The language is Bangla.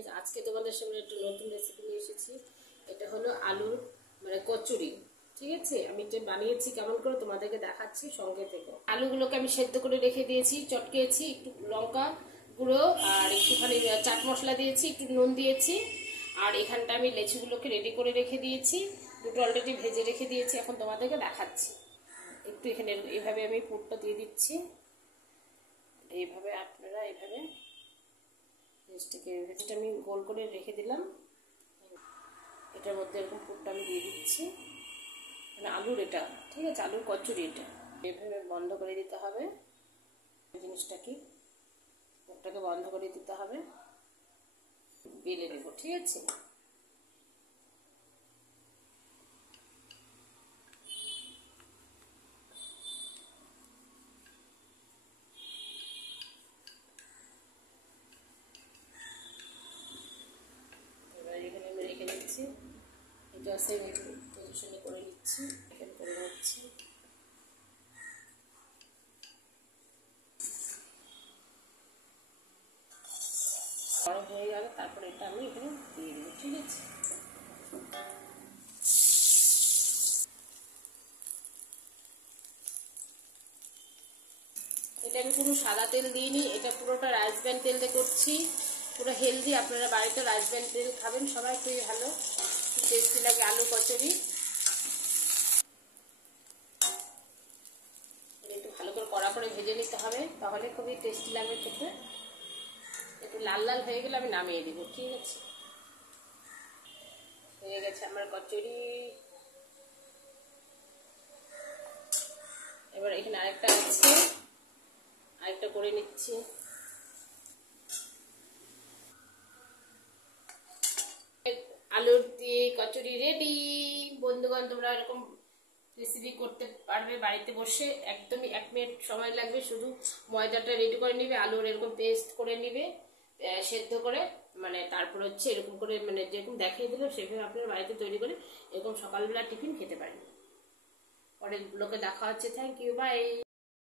ফ্রেন্ডস, আজকে তোমাদের সামনে একটা নতুন রেসিপি নিয়ে এসেছি। এটা হলো আলুর কচুরি। ঠিক আছে, আমি এটা বানিয়েছি কেমন করে তোমাদেরকে দেখাচ্ছি, সঙ্গে থেকো। আলুগুলোকে আমি সেদ্ধ করে রেখে দিয়েছি, চটকেছি, একটু লঙ্কা গুঁড়ো আর একটুখানি চাট মশলা দিয়েছি, একটু নুন দিয়েছি। আর এখানটা আমি লেচুগুলোকে রেডি করে রেখে দিয়েছি, দুটো অলরেডি ভেজে রেখে দিয়েছি। এখন তোমাদেরকে দেখাচ্ছি। একটু এখানে এইভাবে আমি পুরটা দিয়ে দিচ্ছি, এইভাবে আপনারা এইভাবে ভেজটা আমি গোল করে রেখে দিলাম। এটার মধ্যে এরকম পুরটা আমি দিয়ে দিচ্ছি, মানে আলুর এটা, ঠিক আছে, আলুর কচুরি এটা। এভাবে বন্ধ করে দিতে হবে জিনিসটা, কি মুখটাকে বন্ধ করে দিতে হবে, বেলে নেব। ঠিক আছে, এবার এখানে আমি রেখে নিচ্ছি, এটা সেম পজিশনে করে নিচ্ছি, এখানে করে নিচ্ছি। গরম হয়ে গেলে তারপরে এটা আমি এখানে দিয়ে দেবো। ঠিক আছে, এটা আমি কোনো সাদা তেল দিইনি, এটা পুরোটা রাইসব্যান তেল দিয়ে করছি, পুরো হেলদি। আপনারা বাড়িতে রাইসব্যান তেল খাবেন, সবাই খুবই ভালো, টেস্টি লাগে আলু কচুরি। একটু ভালো করে কড়া করে ভেজে নিতে হবে, তাহলে খুবই টেস্টি লাগবে খেতে। একটু লাল লাল হয়ে গেলে আমি নামিয়ে দিব। ঠিক আছে, হয়ে গেছে আমার কচুরি। এবার এখানে আরেকটা আছে, আরেকটা করে নিচ্ছি। আলুর দিয়ে কচুরি রেডি। বন্ধুগণ, তোমরা এরকম রেসিপি করতে পারবে বাড়িতে বসে, একদমই 1 মিনিট সময় লাগবে। শুধু ময়দাটা রেডি করে নিবে, আলুর এরকম পেস্ট করে নিবে, সেদ্ধ করে, মানে তারপর হচ্ছে এরকম করে, মানে যেরকম দেখিয়ে দিল সেভাবে আপনারা বাড়িতে তৈরি করে এরকম সকালবেলা টিফিন খেতে পারেন। পরের ব্লগে দেখা হচ্ছে। Thank you, by.